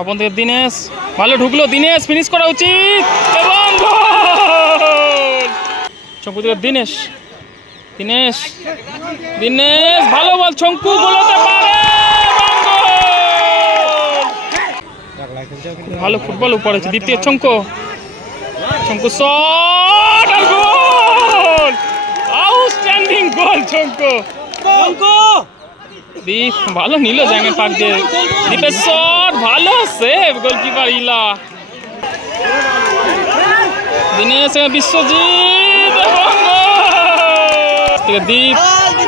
আপন থেকে দিনেশ ভালো ঢুকলো দিনেশ ফিনিশ করা উচিত। এবং চঙ্কু থেকে দিনেশ দিনেশ দিনেশ, ভালো বল চঙ্কু গোলতে পারে ভালো ফুটবল উপরে আছে, দ্বিতীয় চঙ্কু চঙ্কু শট আর গোল। আউটস্ট্যান্ডিং গোল চঙ্কু দীপ ভালো নিল জাঙ্গের পাক দিয়ে। দীপের ভালো সেভ গোলকিপার ইলা। দিনেশ বিশ্বজিৎ থেকে দীপ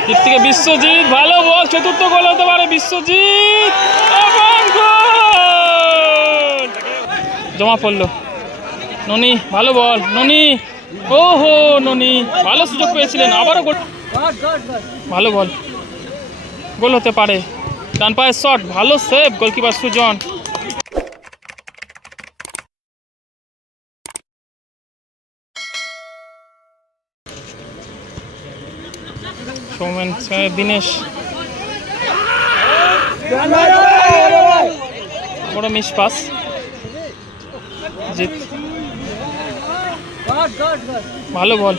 দীপ থেকে বিশ্বজিৎ, ভালো বল, চতুর্থ গোল হতে পারে বিশ্বজিৎ জমা পড়ল। ননি, ভালো বল, ননি। ও হো ননি, ভালো সুযোগ পেয়েছিলেন, আবারও ভালো বল। গোল হতে পারে। ডান পায়ের শট ভালো সেভ গোলকিপার সুজন। সৌমেন দিনেশ। বড় মিস পাস জিত। ভালো বল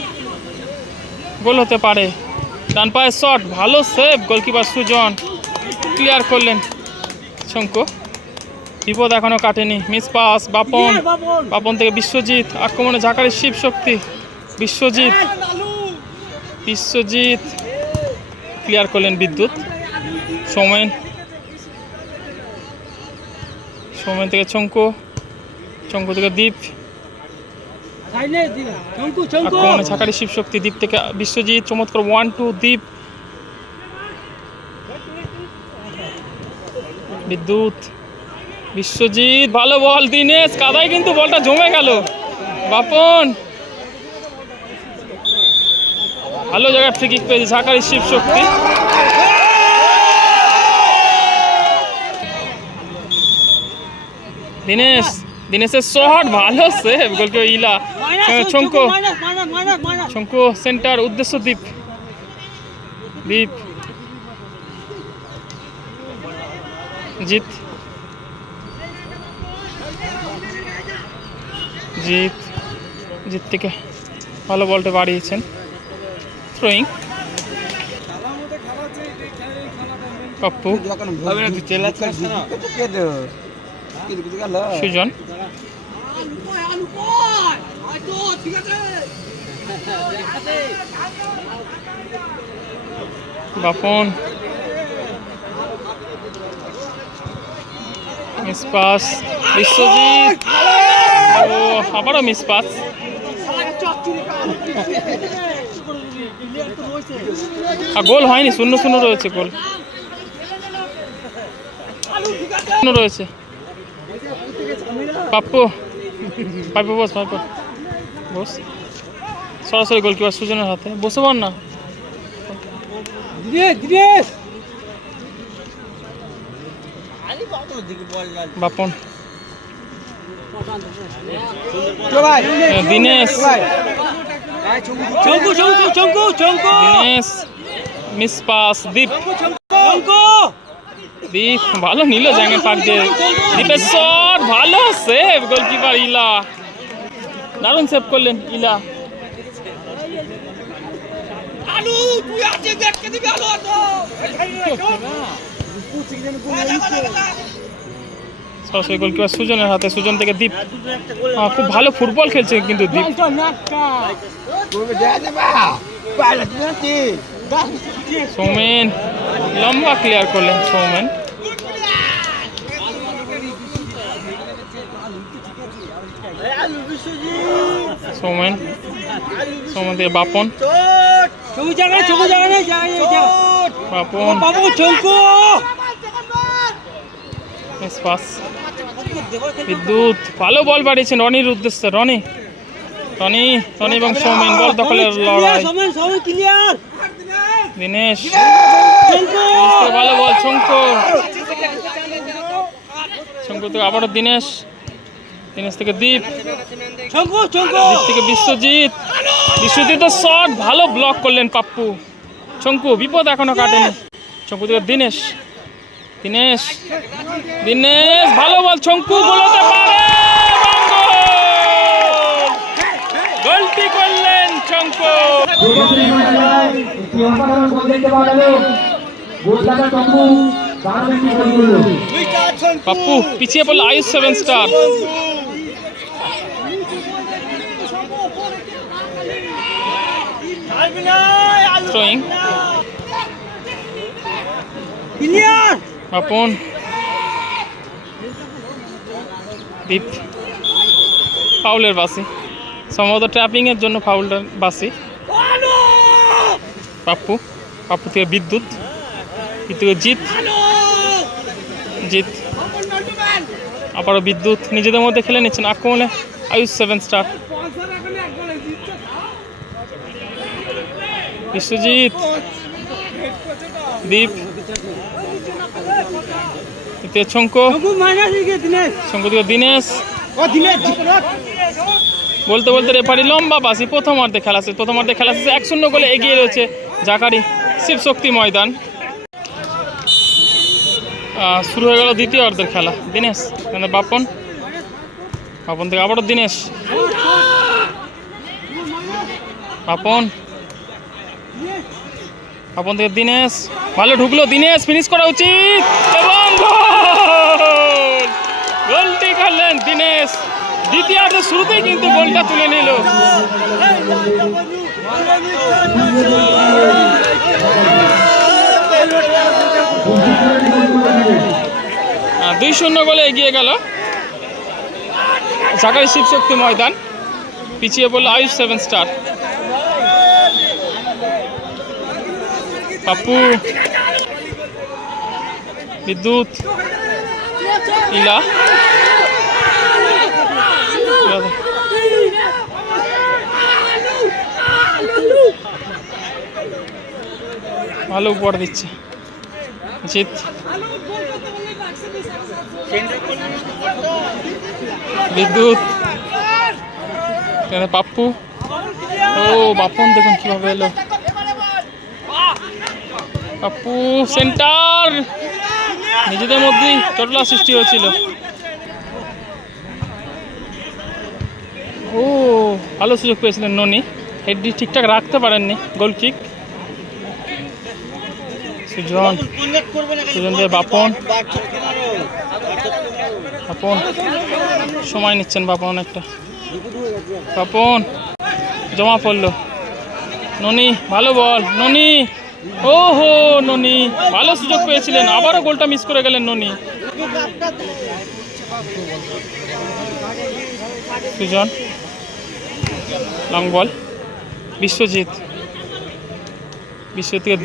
গোল হতে পারে। ডান পায়ের শট ভালো সেভ গোলকিপার সুজন ক্লিয়ার করলেন শঙ্কু। বিপদ এখনও কাটেনি মিস পাস বাপন। বাপন। থেকে বিশ্বজিৎ আক্রমণে ঝাঁকারের শিব শক্তি বিশ্বজিৎ। বিশ্বজিৎ ক্লিয়ার করলেন বিদ্যুৎ। সৌমেন। সৌমেন থেকে চঙ্কু চঙ্কু থেকে দ্বীপ আক্রমণে ঝাঁকারি শিবশক্তি দ্বীপ থেকে বিশ্বজিৎ চমৎকার ওয়ান টু দ্বীপ। বিদ্যুৎ। বিশ্বজিৎ ভালো বল দিনেশ। কাদায় কিন্তু বলটা জমে গেল। বাপন। ভালো জায়গায় ফ্রি কিক পেয়েছে ঝাঁকারি শিবশক্তি। দিনেশ। দিনেশের শট ভালো সেভ গোলকে ইলা চঙ্কু। শঙ্কু সেন্টার উদ্দেশ্য দ্বীপ। দ্বীপ। জিত। জিত। জিত থেকে ভালো বলটা বাড়িয়েছেন। Throwing Pappu Sujan? Bapan miss pass. Biswajit. ও, আবারও মিস পাস। আর গোল হয়নি, শূন্য শূন্য রয়েছে গোল। শূন্য রয়েছে। পাপ্পু পাপ্পু বস পাপ্পু বস। সরাসরি গোলকিপার সুজনের হাতে। বসে পার না। Bapan. Dinesh. চঙ্কু চঙ্কু চঙ্কু চঙ্কু! Dinesh miss pass Deep. চঙ্কু! Deep ভালো নিল জাঙ্গের পাক দিয়ে দীপের শট ভালো সেভ গোলকিপার ইলা। দারুণ সেভ করলেন ইলা। আলু তুই আছে দেখতে দিবি আলু সরাসরি গোলকিপার সুজনের হাতে সুজন থেকে দীপ। খুব ভালো ফুটবল খেলছে কিন্তু দীপ। সৌমেন লম্বা ক্লিয়ার করলেন সৌমেন। সৌমেন সৌমেন থেকে বাপন। বাপন। বিদ্যুৎ। ভালো বল বাড়িয়েছেন রনির উদ্দেশ্যে। রনি রনি রনি এবং সৌমেন বল দখলের লড়াই। দিনেশ। ভালো বল শঙ্কু শঙ্কু থেকে আবারও দিনেশ। দিনেশ থেকে দীপ। চঙ্কু চঙ্কু! দীপ থেকে বিশ্বজিৎ। বিশ্বজিতের শট ভালো ব্লক করলেন পাপ্পু। শঙ্কু বিপদ এখনও কাটেনি। শঙ্কু থেকে দিনেশ। দিনেশ। দিনেশ ভালো বল শঙ্কু গোলতে পারে এবং গোল! গোলটি করলেন শঙ্কু পাপ্পু পিছিয়ে পড়ল Ayush seven star. Throwing Bapan Deep ফাউলের বাসি। সম্ভবত ট্র্যাপিং এর জন্য ফাউলটার বাসি। পাপ্পু। পাপ্পু থেকে বিদ্যুৎ। বিদ্যুৎ জিত জিত আবারও বিদ্যুৎ। নিজেদের মধ্যে খেলে নিচ্ছেন আক্রমণে আয়ুষ সেভেন স্টার পয়সা রাখলে এক গোলে জিতছে বিশ্বজিৎ, দীপ শঙ্ক দিনেশ। বলতে বলতে রেফারি লম্বা বাসি প্রথমার্ধে খেলা শেষ প্রথমার্ধে খেলা শেষে এক শূন্য গোলে এগিয়ে রয়েছে জাকারি শিবশক্তি ময়দান। শুরু হয়ে গেল দ্বিতীয় অর্ধের খেলা, দিনেশ এখানে বাপন। বাপন থেকে আবারও দিনেশ। বাপন। বাপন থেকে দিনেশ, ভালো ঢুকলো। দিনেশ ফিনিশ করা উচিত। এবং গোল! গোলটি করলেন দিনেশ। দ্বিতীয়ার্ধের শুরুতেই কিন্তু গোলটা তুলে নিল। দুই শূন্য গোলে এগিয়ে গেল। জাগাই শিবশক্তি ময়দান। পিছিয়ে পড়ল আয়ুষ সেভেন স্টার। পাপ্পু বিদ্যুৎ ইলা ভালো উপহার দিচ্ছে। জিত বিদ্যুৎ। পাপ্পু। ও বাপন দেখুন কীভাবে এলো। পাপ্পু সেন্টার নিজেদের মধ্যেই চটলা সৃষ্টি হয়েছিল। ও, ভালো সুযোগ পেয়েছিলেন ননি। হেডটি ঠিকঠাক রাখতে পারেননি গোল কিক সুজন সুজন দিয়ে বাপন। বাপন, সময় নিচ্ছেন বাপন অনেকটা বাপন, জমা পড়ল। ননি, ভালো বল ননি! ও হো ননি, ভালো সুযোগ পেয়েছিলেন। আবারও গোলটা মিস করে গেলেন ননি। Sujan long ball Biswajit. Biswajit থেকে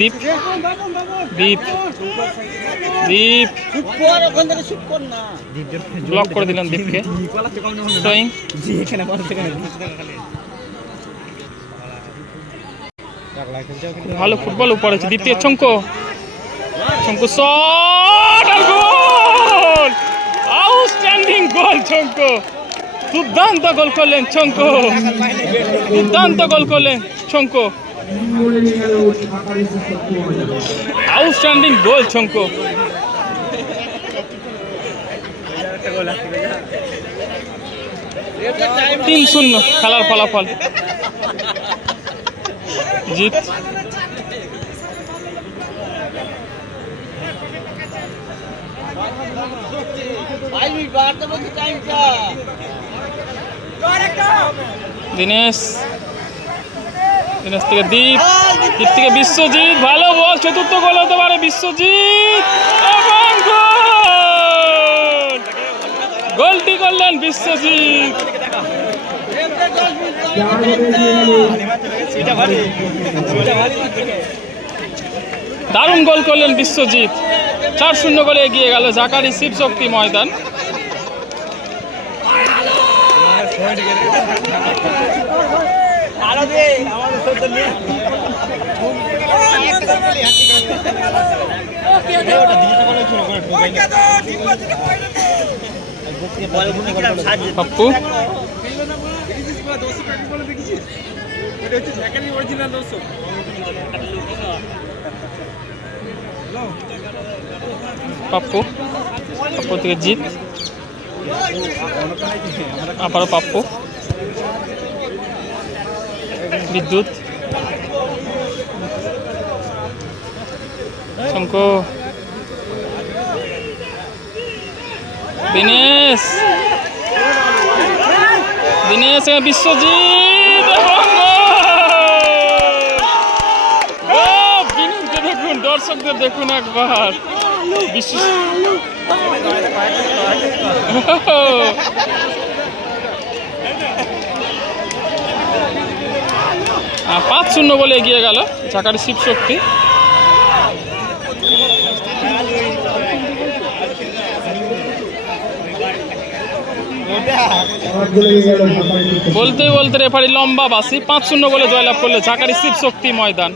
শুট কর না ব্লক করে দিলেন দীপকে থ্রোয়িং ভালো ফুটবল উপর আছে দ্বিতীয় ছঙ্ক ছঙ্ক শট গোল! আউটস্ট্যান্ডিং গোল ছঙ্ক দুর্দান্ত গোল করলেন ছঙ্ক দুর্দান্ত গোল করলেন ময়দান আউটস্ট্যান্ডিং গোল ছঙ্ক তিন শূন্য খেলার ফলাফল। জিত দিনেশ। দিনেশ থেকে দীপ। দীপ থেকে বিশ্বজিৎ। ভালো বল, চতুর্থ গোল হতে পারে বিশ্বজিৎ। গোলটি করলেন বিশ্বজিৎ। দারুণ গোল করলেন বিশ্বজিৎ। চার শূন্য গোলে এগিয়ে গেল জাকারি শিবশক্তি ময়দান। পাপ্পু। পাপ্পু পাপ্পু থেকে জিত আবারও পাপ্পু বিদ্যুৎ শঙ্কু দিনেশ দিনেশ এখানে বিশ্বজিৎ এবং গোল! ও, বিনোদকে দেখুন দর্শকদের দেখুন একবার। আহ, পাঁচ শূন্য বলে এগিয়ে গেল চাকারি শিব শক্তি। বলতে বলতে রেফারি লম্বা বাসি পাঁচ শূন্য বলে জয়লাভ করলে শিব শক্তি ময়দান।